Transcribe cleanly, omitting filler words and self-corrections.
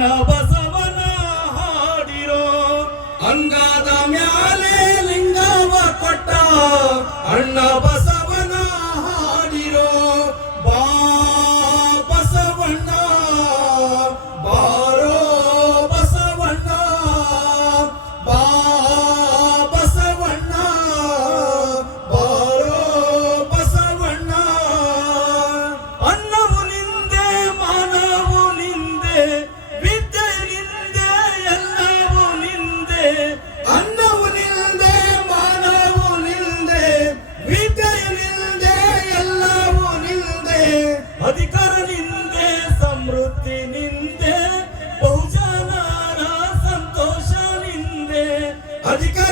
ಅಣ್ಣ ಬಸವನ ಹಾಡಿರೋ ಅಂಗಾದ ಮ್ಯಾಲೆ ಲಿಂಗವ ಕೊಟ್ಟ ಅಣ್ಣ ಬಸವನ ಹಾಡಿರೋ ಬಾ ಬಸವಣ್ಣ ಬಾರೋ ಬಸವಣ್ಣ ಬಾ ಬಸವಣ್ಣ ಬಾರೋ ಬಸವಣ್ಣ ಅನ್ನವು ನಿಂದೆ ಮಾನವು ನಿಂದೆ ವಿದ್ಯೆ ನಿಂದೆ ಎಲ್ಲವೂ ನಿಂದೆ ಅನ್ನವು ನಿಂದೆ ಮಾನವು ನಿಂದೆ ವಿದ್ಯೆ ನಿಂದೆ ಎಲ್ಲವೂ ನಿಂದೆ ಅಧಿಕಾರ ನಿಂದೆ ಸಮೃದ್ಧಿ ನಿಂದೆ ಬಹುಜನರ ಸಂತೋಷ ನಿಂದೆ ಅಧಿಕಾರ